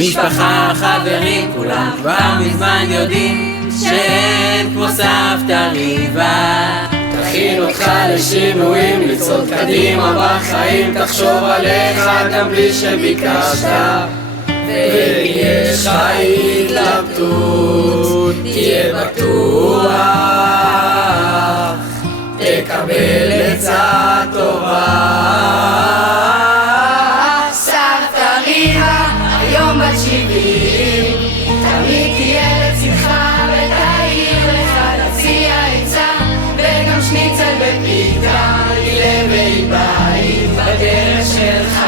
משפחה, חברים, כולם כבר מזמן יודעים שאין כמו סבתא ריבה. תכין אותך לשינויים, לצעוד קדימה בחיים, תחשוב עליך גם בלי שביקשת. ואם יש לך התלבטות, תהיה בטוח, תקבל עצה טובה. סבתא ריבה, היום בת 70, תמיד תהיה לצדך ותעיר לך, להציע עצה וגם שניצל בפיתה, לב בית בדרך שלך.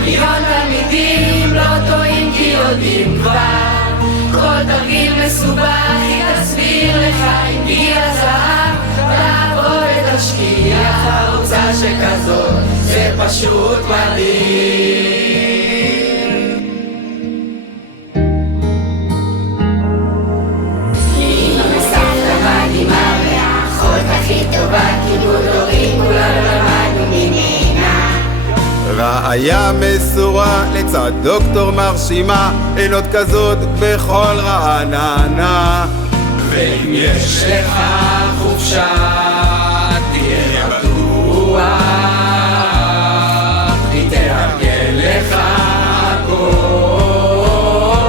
מיליון תלמידים לא טועים כי יודעים כבר, כל תרגיל מסובך היא תסביר לך. אם גיל הזהב תעבור ותשקיע, הרוצה שכזאת זה פשוט מדהים. אמא וסבתא מדהימה והאחות הכי טובה, כיבוד הורים כולנו למדנו ממנה. רעיה מסורה לצד דוקטור מרשימה, אין עוד כזאת בכל רעננה. ואם יש לך חופשה תהיה בטוח, היא תארגן לך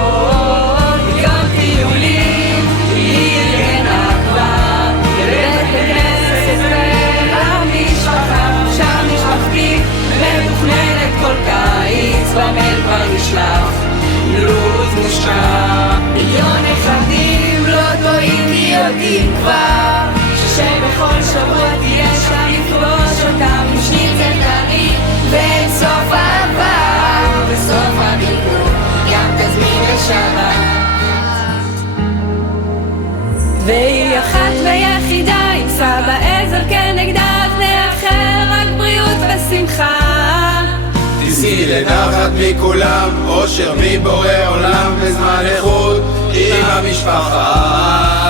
הכל. מיליון טיולים היא ארגנה כבר, לבית הכנסת ולמשפחה, שם משפחתית מתוכננת כל קיץ, במייל כבר נשלח לו"ז מושקע. מיליון נכדים לא טועים כי יודעים כבר, שבכל שבוע תהיה שם לפגוש אותם עם שניצל טרי ואין סוף אהבה. בסוף הביקור גם תזמין לשבת. והיא אחת ויחידה עם סבא עזר כנגדה, נאחל רק בריאות ושמחה. תזכי לנחת מכולם, אושר מבורא עולם, בזמן איכות עם המשפחה.